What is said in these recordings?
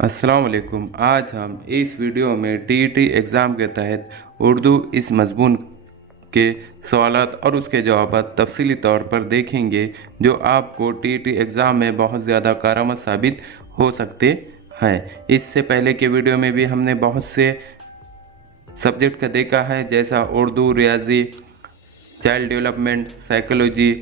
अस्सलाम वालेकुम। आज हम इस वीडियो में टीईटी एग्ज़ाम के तहत उर्दू इस मज़मून के सवालात और उसके जवाब तफसीली तौर पर देखेंगे, जो आपको टीईटी एग्ज़ाम में बहुत ज़्यादा कारआमद साबित हो सकते हैं। इससे पहले के वीडियो में भी हमने बहुत से सब्जेक्ट का देखा है, जैसा उर्दू, रियाजी, child development, psychology,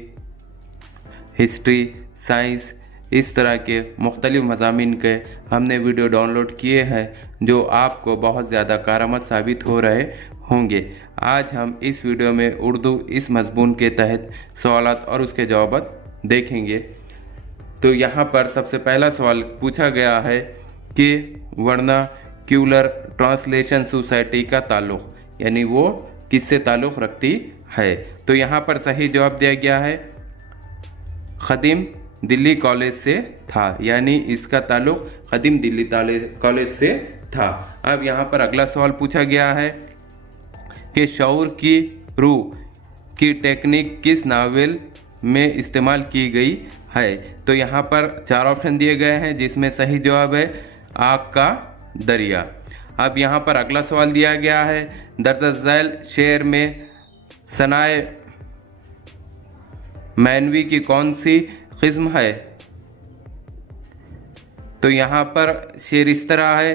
history, science, इस तरह के मुख्तलिफ़ मज़ामीन के हमने वीडियो डाउनलोड किए हैं, जो आपको बहुत ज़्यादा कारआमद साबित हो रहे होंगे। आज हम इस वीडियो में उर्दू इस मज़मून के तहत सवालात और उसके जवाब देखेंगे। तो यहाँ पर सबसे पहला सवाल पूछा गया है कि वर्नाक्यूलर ट्रांसलेशन सोसाइटी का ताल्लुक़, यानी वो किससे ताल्लुक़ रखती है। तो यहाँ पर सही जवाब दिया गया है ख़दीम दिल्ली कॉलेज से था, यानी इसका ताल्लुक़ ख़दीम दिल्ली कॉलेज से था। अब यहाँ पर अगला सवाल पूछा गया है कि शऊर की रूह की टेक्निक किस नावल में इस्तेमाल की गई है। तो यहाँ पर 4 ऑप्शन दिए गए हैं, जिसमें सही जवाब है आग का दरिया। अब यहाँ पर अगला सवाल दिया गया है दर्ज झैल शेर में सनाए मानवी की कौन सी किस्म है। तो यहाँ पर शेर इस तरह है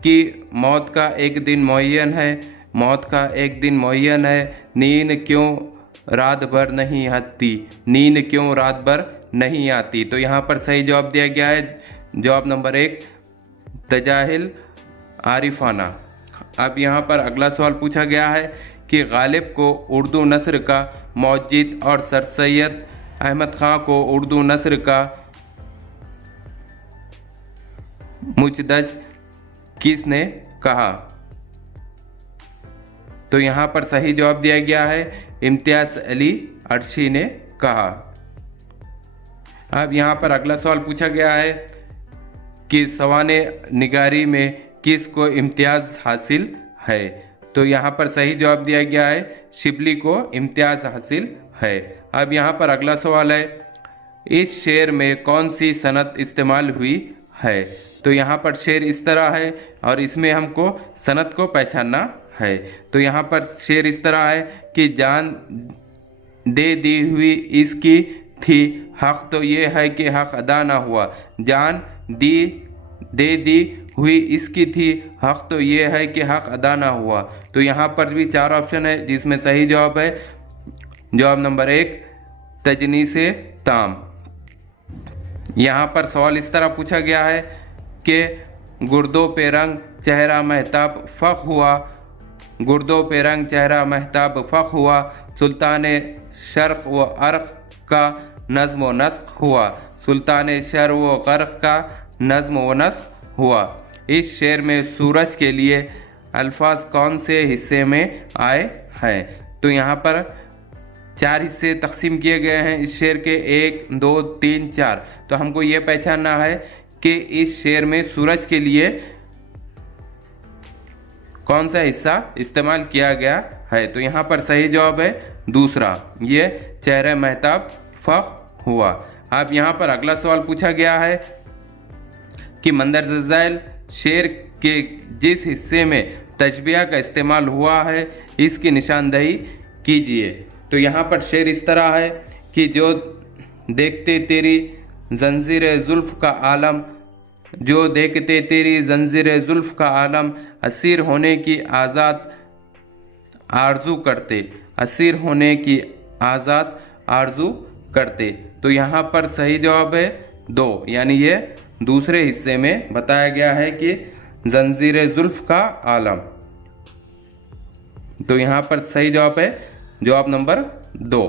कि मौत का एक दिन मुअय्यन है, मौत का एक दिन मुअय्यन है, नींद क्यों रात भर नहीं आती, नींद क्यों रात भर नहीं आती। तो यहाँ पर सही जवाब दिया गया है जवाब नंबर 1 तजाहिल आरिफाना। अब यहाँ पर अगला सवाल पूछा गया है कि गालिब को उर्दू नस्र का मौजिद और सर सैयद अहमद ख़ां को उर्दू नस्र का मुजद्दज किसने कहा। तो यहाँ पर सही जवाब दिया गया है इम्तियाज़ अली अरशी ने कहा। अब यहाँ पर अगला सवाल पूछा गया है कि सवाने निगारी में किसको इम्तियाज़ हासिल है। तो यहाँ पर सही जवाब दिया गया है शिबली को इम्तियाज़ हासिल है। अब यहाँ पर अगला सवाल है इस शेर में कौन सी सनत इस्तेमाल हुई है। तो यहाँ पर शेर इस तरह है और इसमें हमको सनत को पहचानना है। तो यहाँ पर शेर इस तरह है कि जान दे दी हुई इसकी थी, हक़ तो ये है कि हक़ अदा ना हुआ, जान दे दी हुई इसकी थी, हक़ तो ये है कि हक़ अदा ना हुआ। तो यहाँ पर भी 4 ऑप्शन है, जिसमें सही जवाब है जवाब नंबर 1 तजनीसे ताम। यहाँ पर सवाल इस तरह पूछा गया है कि गुर्दों पे रंग चेहरा महताब फ़ख हुआ, गुर्दों पे रंग चेहरा महताब फ़ख हुआ, सुल्तान शर्क़ व अर्क़ का नज़्म व नस्ख़ हुआ, सुल्तान शर्क़ व ग़र्क़ का नज़्म व नस्ख़ हुआ। इस शेर में सूरज के लिए अल्फाज कौन से हिस्से में आए हैं। तो यहाँ पर 4 हिस्से तकसीम किए गए हैं इस शेर के, 1 2 3 4। तो हमको ये पहचानना है कि इस शेर में सूरज के लिए कौन सा हिस्सा इस्तेमाल किया गया है। तो यहाँ पर सही जवाब है दूसरा, ये चेहरे महताब फ़ख हुआ। अब यहाँ पर अगला सवाल पूछा गया है कि मंदरज झैल शेर के जिस हिस्से में तशबीह का इस्तेमाल हुआ है, इसकी निशानदही कीजिए। तो यहाँ पर शेर इस तरह है कि जो देखते तेरी जंजीर जुल्फ़ का आलम, जो देखते तेरी जंजीर जुल्फ़ का आलम, असीर होने की आज़ाद आरज़ू करते, असीर होने की आज़ाद आरज़ू करते। तो यहाँ पर सही जवाब है 2, यानी ये दूसरे हिस्से में बताया गया है कि जंजीर जुल्फ़ का आलम। तो यहाँ पर सही जवाब है जवाब नंबर 2।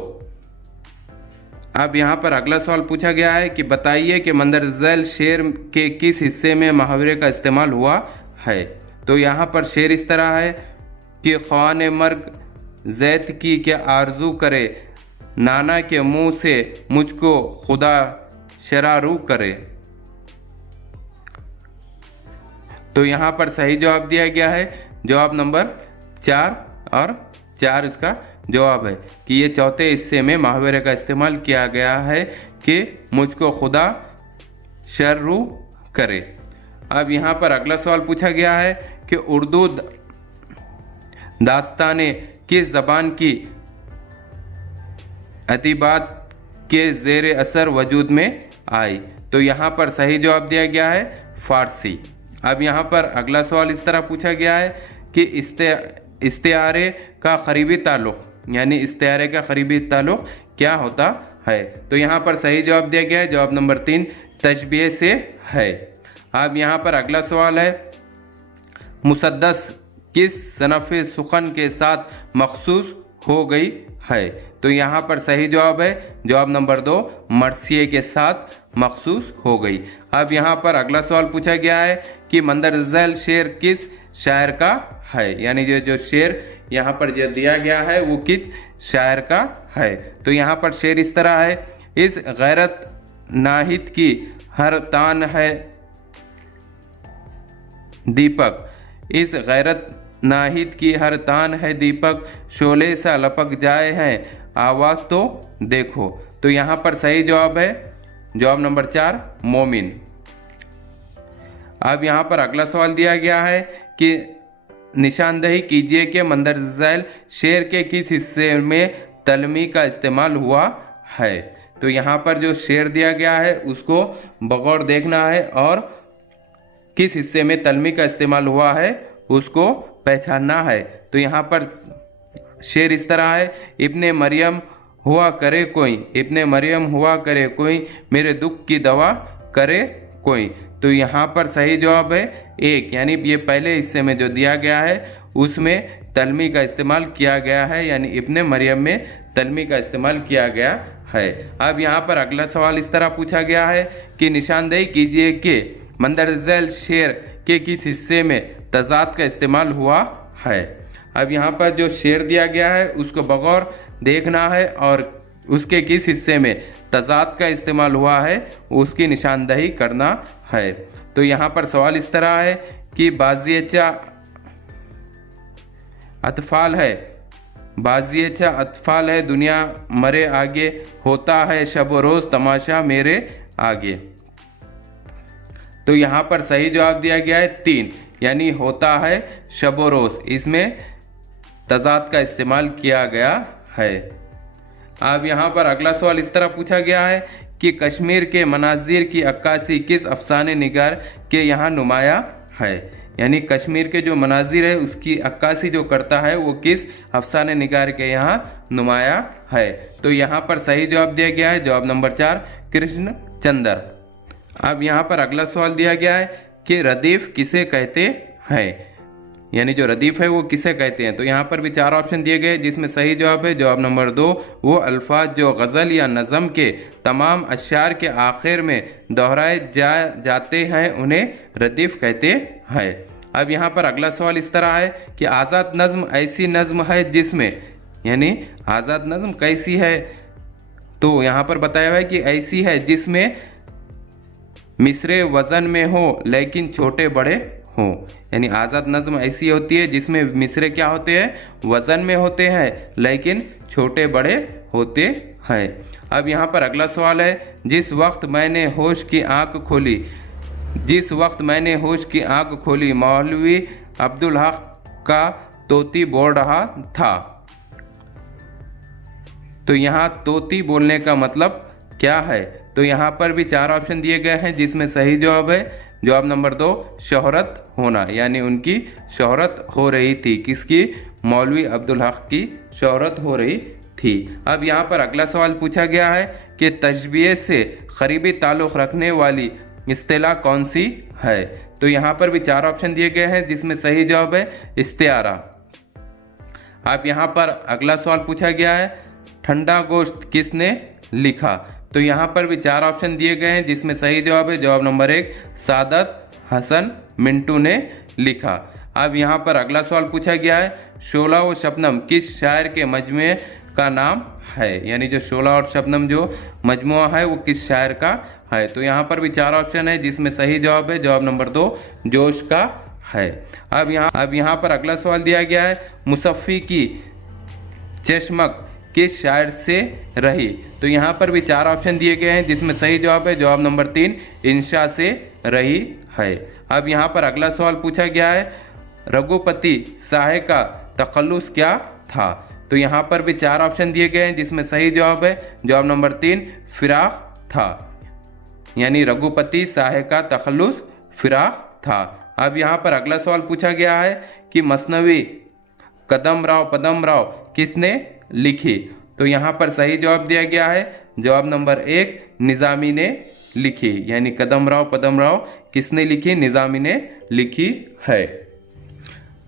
अब यहाँ पर अगला सवाल पूछा गया है कि बताइए कि मंदरज झैल शेर के किस हिस्से में मुहावरे का इस्तेमाल हुआ है। तो यहाँ पर शेर इस तरह है कि ख्वाने मर्ग ज़ैत की क्या आरज़ू करे, नाना के मुँह से मुझको खुदा शरारू करे। तो यहाँ पर सही जवाब दिया गया है जवाब नंबर 4 और 4 इसका जवाब है कि ये चौथे हिस्से में मुहावरे का इस्तेमाल किया गया है कि मुझको खुदा शर्रू करे। अब यहाँ पर अगला सवाल पूछा गया है कि उर्दू दास्ताने किस ज़बान की अदीबात के ज़ेर असर वजूद में आई। तो यहाँ पर सही जवाब दिया गया है फ़ारसी। अब यहाँ पर अगला सवाल इस तरह पूछा गया है कि इस्तिआरे का करीबी ताल्लुक़, यानी इस्तिआरे का करीबी ताल्लुक़ क्या होता है। तो यहाँ पर सही जवाब दिया गया है, जवाब नंबर 3 तशबीह से है। अब यहाँ पर अगला सवाल है मुसद्दस किस सनफ़ सुखन के साथ मखसूस हो गई है। तो यहाँ पर सही जवाब है, जवाब नंबर 2 मरसिए के साथ मखसूस हो गई। अब यहाँ पर अगला सवाल पूछा गया है कि मंदरज़ैल शेर किस शायर का है, यानी जो शेर यहाँ पर जो दिया गया है वो किस शायर का है। तो यहाँ पर शेर इस तरह है, इस गैरत नाहिद की हर तान है दीपक, इस गैरत नाहिद की हर तान है दीपक, शोले सा लपक जाए हैं आवाज़ तो देखो। तो यहाँ पर सही जवाब है, जवाब नंबर 4 मोमिन। अब यहाँ पर अगला सवाल दिया गया है कि निशानदही कीजिए कि मंदरज़ैल शेर के किस हिस्से में तलमी का इस्तेमाल हुआ है। तो यहाँ पर जो शेर दिया गया है उसको बगौर देखना है और किस हिस्से में तलमी का इस्तेमाल हुआ है उसको पहचानना है। तो यहाँ पर शेर इस तरह है, इब्ने मरियम हुआ करे कोई, इब्ने मरियम हुआ करे कोई, मेरे दुख की दवा करे कोई। तो यहाँ पर सही जवाब है 1, यानी ये पहले हिस्से में जो दिया गया है उसमें तलमी का इस्तेमाल किया गया है, यानी इब्ने मरियम में तलमी का इस्तेमाल किया गया है। अब यहाँ पर अगला सवाल इस तरह पूछा गया है कि निशानदेही कीजिए कि मंदरज़ैल शेर के किस हिस्से में तज़ाद का इस्तेमाल हुआ है। अब यहाँ पर जो शेर दिया गया है उसको बगौर देखना है और उसके किस हिस्से में तज़ाद का इस्तेमाल हुआ है उसकी निशानदही करना है। तो यहाँ पर सवाल इस तरह है कि बाज़ियचा अतफ़ाल है, बाज़ियचा अतफ़ाल है दुनिया मरे आगे, होता है शब व रोज़ तमाशा मेरे आगे। तो यहाँ पर सही जवाब दिया गया है 3, यानी होता है शब व रोज़, इसमें तज़ाद का इस्तेमाल किया गया है। अब यहाँ पर अगला सवाल इस तरह पूछा गया है कि कश्मीर के मनाजिर की अक्कासी किस अफसाने निगार के यहाँ नुमाया है, यानी कश्मीर के जो मनाजिर है उसकी अक्कासी जो करता है वो किस अफसाने निगार के यहाँ नुमाया है। तो यहाँ पर सही जवाब दिया गया है, जवाब नंबर 4 कृष्ण चंद्र। अब यहाँ पर अगला सवाल दिया गया है कि रदीफ किसे कहते हैं, यानी जो रदीफ है वो किसे कहते हैं। तो यहाँ पर भी 4 ऑप्शन दिए गए जिसमें सही जवाब है, जवाब नंबर 2 वो अल्फाज जो गज़ल या नज़म के तमाम अशार के आखिर में दोहराए जाते हैं उन्हें रदीफ कहते हैं। अब यहाँ पर अगला सवाल इस तरह है कि आज़ाद नज़्म ऐसी नज़्म है जिसमें, यानी आज़ाद नज़्म कैसी है, तो यहाँ पर बताया हुआ है कि ऐसी है जिसमें मिसरे वज़न में हो लेकिन छोटे बड़े हों, यानी आज़ाद नज़्म ऐसी होती है जिसमें मिसरे क्या होते हैं, वज़न में होते हैं लेकिन छोटे बड़े होते हैं। अब यहाँ पर अगला सवाल है जिस वक्त मैंने होश की आँख खोली, जिस वक्त मैंने होश की आँख खोली मौलवी अब्दुल हक का तोती बोल रहा था। तो यहाँ तोती बोलने का मतलब क्या है। तो यहाँ पर भी 4 ऑप्शन दिए गए हैं जिसमें सही जवाब है, जवाब नंबर 2 शोहरत होना, यानी उनकी शोहरत हो रही थी, किसकी, मौलवी अब्दुल हक की शोहरत हो रही थी। अब यहाँ पर अगला सवाल पूछा गया है कि तशबीह से करीबी ताल्लुक़ रखने वाली इस्तिलाह कौन सी है। तो यहाँ पर भी 4 ऑप्शन दिए गए हैं जिसमें सही जवाब है इस्तिआरा। अब यहाँ पर अगला सवाल पूछा गया है ठंडा गोश्त किसने लिखा। तो यहाँ पर भी 4 ऑप्शन दिए गए हैं जिसमें सही जवाब है, जवाब नंबर 1 सादत हसन मिंटू ने लिखा। अब यहाँ पर अगला सवाल पूछा गया है शोला व शबनम किस शायर के मजमे का नाम है, यानी जो शोला और शबनम जो मजमुआ है वो किस शायर का है। तो यहाँ पर भी 4 ऑप्शन है जिसमें सही जवाब है, जवाब नंबर 2 जोश का है। अब यहाँ पर अगला सवाल दिया गया है मुसफ़ी की चश्मक किस शायर से रही। तो यहाँ पर भी 4 ऑप्शन दिए गए हैं जिसमें सही जवाब है जवाब नंबर 3 इंशा से रही है। अब यहाँ पर अगला सवाल पूछा गया है रघुपति साहे का तखल्लुस क्या था। तो यहाँ पर भी 4 ऑप्शन दिए गए हैं जिसमें सही जवाब है जवाब नंबर 3 फिराक था, यानी रघुपति साहे का तखल्लुस फिराक था। अब यहाँ पर अगला सवाल पूछा गया है कि मसनवी कदमराव पदमराव किसने लिखी। तो यहाँ पर सही जवाब दिया गया है जवाब नंबर 1 निज़ामी ने लिखी, यानी कदमराव पदमराव किसने लिखी, निज़ामी ने लिखी है।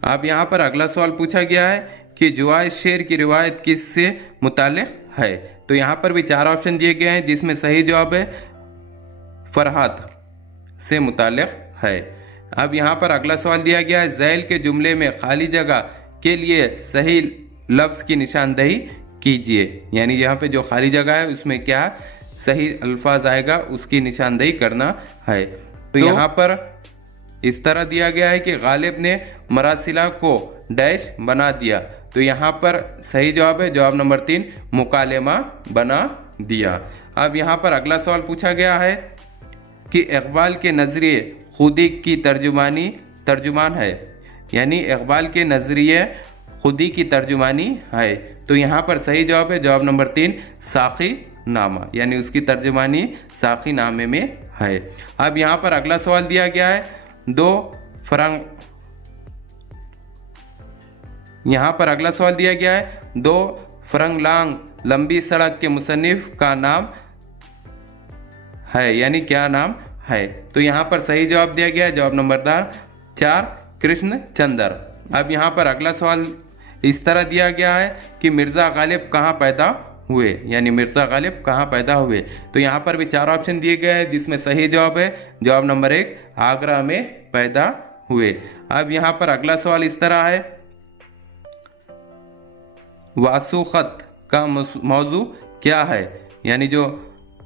अब यहाँ पर अगला सवाल पूछा गया है कि जुआए शेर की रिवायत किससे मुताल्लिक़ है। तो यहाँ पर भी 4 ऑप्शन दिए गए हैं जिसमें सही जवाब है फरहाद से मुताल्लिक़ है। अब यहाँ पर अगला सवाल दिया गया है ज़ैल के जुमले में खाली जगह के लिए सही लफ्ज़ की निशानदेही कीजिए, यानी यहाँ पे जो खाली जगह है उसमें क्या सही अल्फाज आएगा उसकी निशानदेही करना है। तो यहाँ पर इस तरह दिया गया है कि गालिब ने मरासिला को डैश बना दिया। तो यहाँ पर सही जवाब है जवाब नंबर 3 मुकालेमा बना दिया। अब यहाँ पर अगला सवाल पूछा गया है कि इकबाल के नज़रिए खुदी की तर्जुमान है, यानी इकबाल के नज़रिए खुदी की तर्जुमानी है। तो यहाँ पर सही जवाब है जवाब नंबर 3 साखी नामा, यानी उसकी तर्जुमानी साखी नामे में है। अब यहाँ पर अगला सवाल दिया गया है दो फरंगलांग लंबी सड़क के मुसन्निफ का नाम है, यानी क्या नाम है। तो यहाँ पर सही जवाब दिया गया है जवाब नंबर 4 कृष्ण चंद्र। अब यहाँ पर अगला सवाल इस तरह दिया गया है कि मिर्ज़ा गालिब कहाँ पैदा हुए, यानी मिर्ज़ा गालिब कहाँ पैदा हुए। तो यहाँ पर भी 4 ऑप्शन दिए गए हैं जिसमें सही जवाब है जवाब नंबर 1 आगरा में पैदा हुए। अब यहाँ पर अगला सवाल इस तरह है वासु खत का मौजू क्या है, यानी जो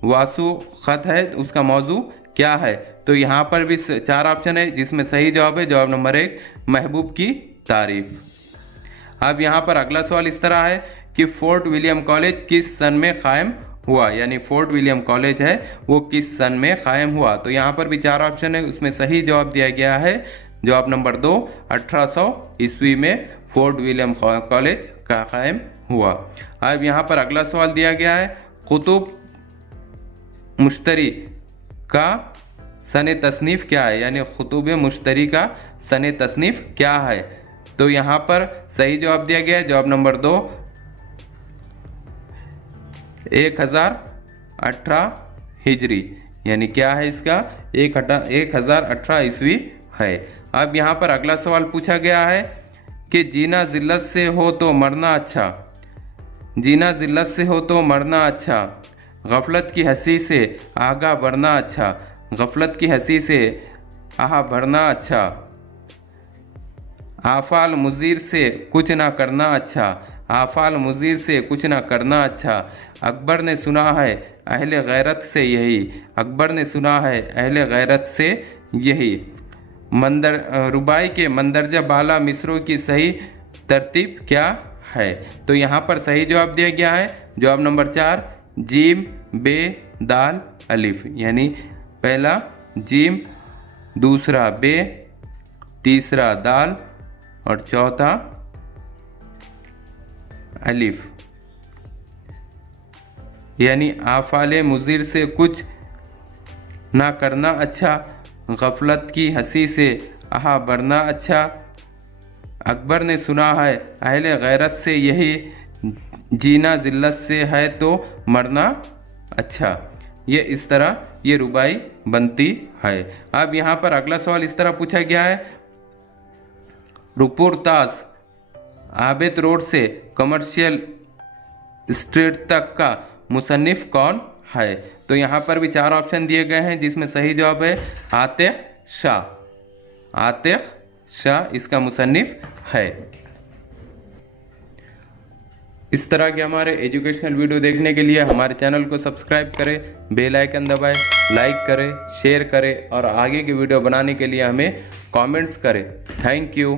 वासु खत है उसका मौजू क्या है। तो यहाँ पर भी 4 ऑप्शन है जिसमें सही जवाब है जवाब नंबर 1 महबूब की तारीफ। अब यहाँ पर अगला सवाल इस तरह है कि फोर्ट विलियम कॉलेज किस सन में कायम हुआ, यानी फोर्ट विलियम कॉलेज है वो किस सन में कायम हुआ। तो यहाँ पर भी 4 ऑप्शन है उसमें सही जवाब दिया गया है जवाब नंबर 2 1800 ईस्वी में फोर्ट विलियम कॉलेज का कायम हुआ। अब यहाँ पर अगला सवाल दिया गया है कुतुब मुश्तरी का सन तसनीफ़ क्या है, यानी कुतुब मुश्तरी का सन तसनीफ़ क्या है। तो यहाँ पर सही जवाब दिया गया है जवाब नंबर 2 1018 हिजरी, यानी क्या है इसका 1018 ईस्वी है। अब यहाँ पर अगला सवाल पूछा गया है कि जीना जिल्लत से हो तो मरना अच्छा, जीना जिल्लत से हो तो मरना अच्छा, गफलत की हंसी से आगा बढ़ना अच्छा, गफलत की हंसी से आहा बढ़ना अच्छा, आफाल मुजीर से कुछ ना करना अच्छा, आफाल मुजीर से कुछ ना करना अच्छा, अकबर ने सुना है अहले गैरत से यही, अकबर ने सुना है अहले गैरत से यही। रुबाई के मंदरजा बाला मिसरों की सही तरतीब क्या है। तो यहाँ पर सही जवाब दिया गया है जवाब नंबर 4 जीम बे दाल अलिफ, यानी पहला जीम, दूसरा बे, तीसरा दाल और चौथा अलिफ, यानी आफाले मुजीर से कुछ ना करना अच्छा, गफलत की हंसी से आहा बढ़ना अच्छा, अकबर ने सुना है अहले गैरत से यही, जीना जिल्लत से है तो मरना अच्छा। ये इस तरह ये रुबाई बनती है। अब यहाँ पर अगला सवाल इस तरह पूछा गया है रुपुर तास आबिद रोड से कमर्शियल स्ट्रीट तक का मुसन्निफ कौन है। तो यहाँ पर भी 4 ऑप्शन दिए गए हैं जिसमें सही जवाब है आतिक शाह, आतिक शाह इसका मुसन्निफ है। इस तरह के हमारे एजुकेशनल वीडियो देखने के लिए हमारे चैनल को सब्सक्राइब करें, बेल आइकन दबाएं, लाइक करें, शेयर करें और आगे के वीडियो बनाने के लिए हमें कमेंट्स करें। Thank you.